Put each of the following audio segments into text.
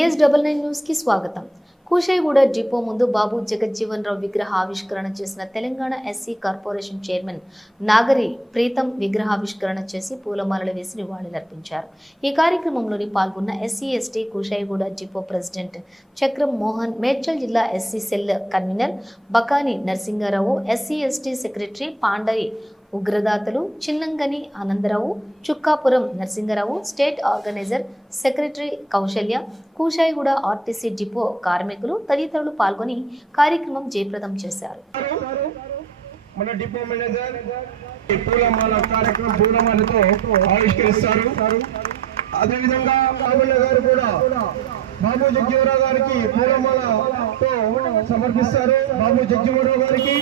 BS99 news కి స్వాగతం. Kushaiguda depot ముందు బాబు జగజ్జీవన్ రావు విగ్రహ ఆవిష్కరణ చేసిన Telangana SC corporation chairman Nagari Preetham విగ్రహావిష్కరణ చేసి పూలమాలలు వేసి నివాళులర్పించారు. ఈ కార్యక్రమంలోని పాల్గొన్న SC ST Kushaiguda depot president Chakram Mohan, Medchal జిల్లా SC cell convener Bakani Narasingarao, SC ST secretary Pandari ఉగ్రదాతలు Chinnamgani Anandarao, Chukkapuram Narasingarao, state organiser secretary Kaushalya, Kushaiguda RTC depot కార్మికులు తదితరులు పాల్గొని కార్యక్రమం జయప్రదం చేశారు. మన డిపో మేనేజర్ పూలమాల కార్యక్రమం పూలమాలతో ఆవిష్కరిస్తారు. అదేవిధంగా కామన్న గారు కూడా బాబు జగజ్జీవనరావు గారికి పూలమాలతో సమర్పిస్తారు. బాబు జగజ్జీవనరావు గారికి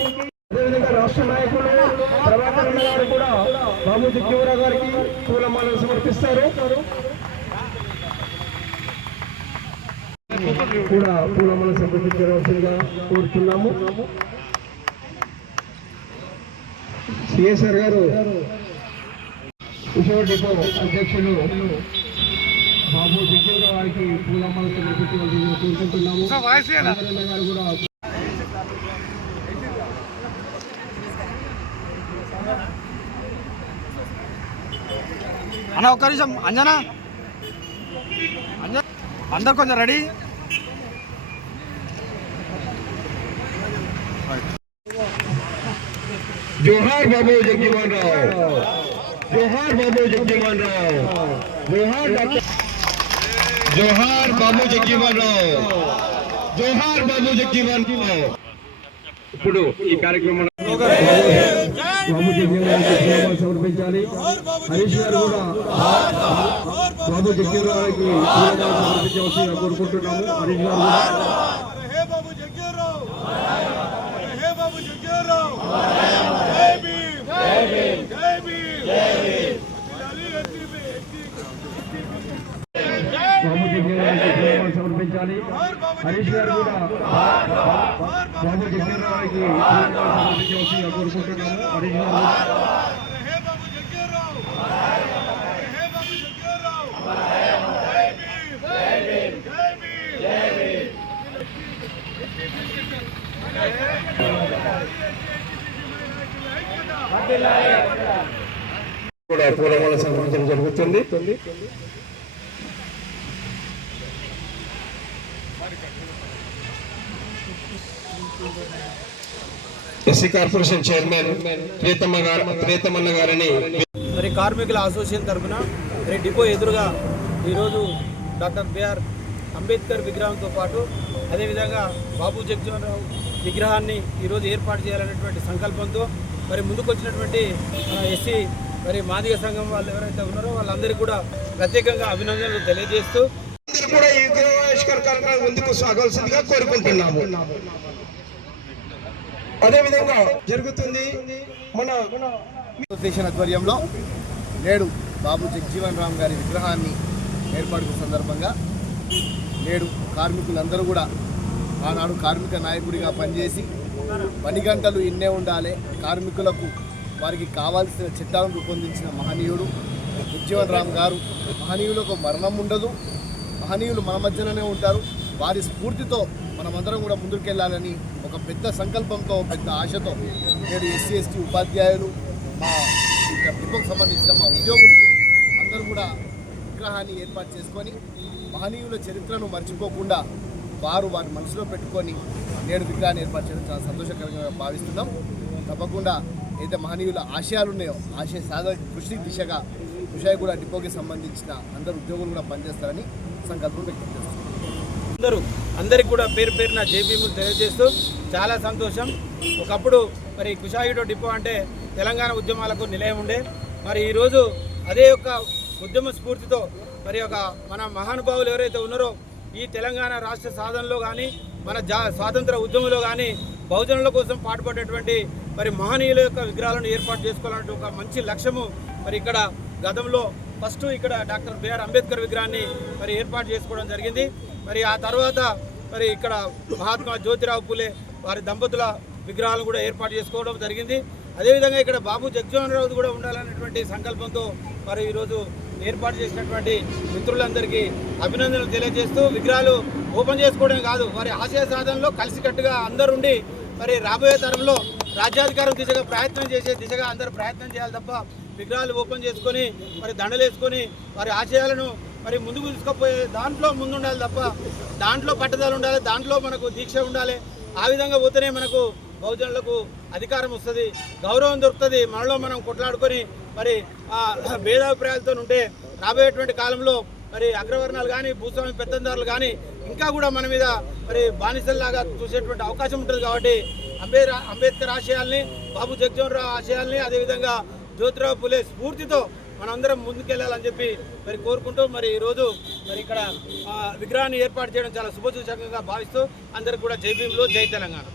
అదేవిధంగా రాష్ట్ర నాయకులు ప్రభాకర్ గారు కూడా బాబు జగజ్జీవనరావు గారికి పూలమాలను సమర్పిస్తారు. కూడా పూలమాల సమర్పించవలసిందిగా కోరుతున్నాము. సిఎస్ఆర్ గారు కిషోర్ డిపో అధ్యక్షులు బాబు జగజ్జీవనరావు గారికి పూలమాల సమర్పించవలసిందిగా కోరుకుంటున్నాము. గారు కూడా అన్న ఒక్క నిమిషం అంజనా అందరు కొంచెం రెడీ. జోహార్ బాబు జగజ్జీవన్ రావు, జోహార్ బాబు జగజ్జీవన్ రావు, జోహార్ బాబు జగజ్జీవన్ రావు, జోహార్ బాబు జగజ్జీవన్ రావు. ఇప్పుడు ఈ కార్యక్రమం బాబు జగజ్జీవన్ సమర్పించాలి. హరీష్ గారు కూడా బాబు జగజ్జీవన్ రావుకి సమర్పించవలసిందిగా కోరుకుంటున్నాము. హరీష్ గారు సమర్పించాలి. హరీష్ గారు కూడా బాబు జగజ్జీవనరావుకి సమర్పించవలసిందిగా కోరుకుంటున్నాము. హరీష్ గారు కూడా పూలమాల సమర్పించడం జరుగుతుంది. ఎస్సీ కార్పొరేషన్ చైర్మన్ ప్రీతమన్న గారిని మరి కార్మికుల అసోసియేషన్ తరఫున మరి డిపో ఎదురుగా ఈరోజు డాక్టర్ బిఆర్ అంబేద్కర్ విగ్రహంతో పాటు అదేవిధంగా బాబు జగజ్జీవనరావు విగ్రహాన్ని ఈరోజు ఏర్పాటు చేయాలనేటువంటి సంకల్పంతో మరి ముందుకు వచ్చినటువంటి ఎస్సీ మరి మాదిగ సంఘం వాళ్ళు ఎవరైతే ఉన్నారో వాళ్ళందరికీ కూడా ప్రత్యేకంగా అభినందనలు తెలియజేస్తూ కూడా ఈ విగ్రహావిష్కరణ కార్యక్రమం ముందుకు సాగాల్సిందిగా కోరుకుంటున్నాము. అదేవిధంగా జరుగుతుంది మన అసోసియేషన్ ఆధ్వర్యంలో నేడు బాబు జగజ్జీవన్ రామ్ గారి విగ్రహాన్ని ఏర్పాటు సందర్భంగా నేడు కార్మికులందరూ కూడా ఆనాడు కార్మిక నాయకుడిగా పనిచేసి పని గంటలు ఇన్నే ఉండాలి, కార్మికులకు వారికి కావాల్సిన చట్టాలను రూపొందించిన మహనీయుడు జగజ్జీవన్ రామ్ గారు. మహనీయులకు మరణం ఉండదు, మహనీయులు మన మధ్యలోనే ఉంటారు. వారి స్ఫూర్తితో మనమందరం కూడా ముందుకెళ్ళాలని ఒక పెద్ద సంకల్పంతో, పెద్ద ఆశతో నేడు ఎస్సీ ఎస్టీ ఉపాధ్యాయులు, మా డిపోకు సంబంధించిన మా ఉద్యోగులు అందరూ కూడా విగ్రహాన్ని ఏర్పాటు చేసుకొని మహనీయుల చరిత్రను మర్చిపోకుండా వారి మనసులో పెట్టుకొని నేడు విగ్రహాన్ని ఏర్పాటు చేయడం చాలా సంతోషకరంగా భావిస్తున్నాం. తప్పకుండా ఏదైతే మహనీయుల ఆశయాలు ఉన్నాయో ఆశయ సాధన కృషి దిశగా కూషాయిగూడ డిపోకి సంబంధించిన అందరు ఉద్యోగులు కూడా పనిచేస్తారని సంకల్పం వ్యక్తం చేస్తున్నారు. అందరికి కూడా పేరు పేరున జేబీములు తెలియజేస్తూ చాలా సంతోషం. ఒకప్పుడు మరి కూషాయిగూడ డిపో అంటే తెలంగాణ ఉద్యమాలకు నిలయం ఉండే. మరి ఈరోజు అదే యొక్క ఉద్యమ స్ఫూర్తితో మరి మన మహానుభావులు ఎవరైతే ఉన్నారో ఈ తెలంగాణ రాష్ట్ర సాధనలో కానీ మన స్వాతంత్ర ఉద్యమంలో కానీ బహుజనుల కోసం పాటుపడేటువంటి మరి మహనీయుల యొక్క విగ్రహాలను ఏర్పాటు చేసుకోవాలంటే ఒక మంచి లక్ష్యము మరి ఇక్కడ గతంలో ఫస్ట్ ఇక్కడ డాక్టర్ బిఆర్ అంబేద్కర్ విగ్రహాన్ని మరి ఏర్పాటు చేసుకోవడం జరిగింది. మరి ఆ తర్వాత మరి ఇక్కడ మహాత్మా జ్యోతిరావు పూలే వారి దంపతుల విగ్రహాలను కూడా ఏర్పాటు చేసుకోవడం జరిగింది. అదేవిధంగా ఇక్కడ బాబు జగజ్జీవన్ రావు కూడా ఉండాలనేటువంటి సంకల్పంతో మరి ఈరోజు ఏర్పాటు చేసినటువంటి మిత్రులందరికీ అభినందనలు తెలియజేస్తూ విగ్రహాలు ఓపెన్ చేసుకోవడం కాదు, వారి ఆశయ సాధనలో కలిసికట్టుగా అందరుండి మరి రాబోయే తరంలో రాజ్యాధికారం దిశగా ప్రయత్నం చేసే దిశగా అందరూ ప్రయత్నం చేయాలి తప్ప విగ్రహాలు ఓపెన్ చేసుకొని మరి దండలు వేసుకొని వారి ఆశయాలను మరి ముందుకు తీసుకుపోయే దాంట్లో ముందుండాలి తప్ప దాంట్లో పట్టుదల ఉండాలి, దాంట్లో మనకు దీక్ష ఉండాలి. ఆ విధంగా పోతేనే మనకు బహుజనులకు అధికారం వస్తుంది, గౌరవం దొరుకుతుంది. మనలో మనం కొట్లాడుకొని మరి భేదాభిప్రాయాలతో ఉంటే రాబోయేటువంటి కాలంలో మరి అగ్రవర్ణాలు కానీ భూస్వామి పెత్తందారులు కానీ ఇంకా కూడా మన మీద మరి బానిసల్లాగా చూసేటువంటి అవకాశం ఉంటుంది. కాబట్టి అంబేద్కర్ ఆశయాల్ని, బాబు జగజ్జీవన్ రావు ఆశయాల్ని, అదేవిధంగా జ్యోతిరావు పులే స్ఫూర్తితో మనందరం ముందుకెళ్లాలని చెప్పి మరి కోరుకుంటూ మరి ఈరోజు మరి ఇక్కడ విగ్రహాన్ని ఏర్పాటు చేయడం చాలా శుభసూచకంగా భావిస్తూ అందరికి కూడా జై భీమ్లో జై తెలంగాణ.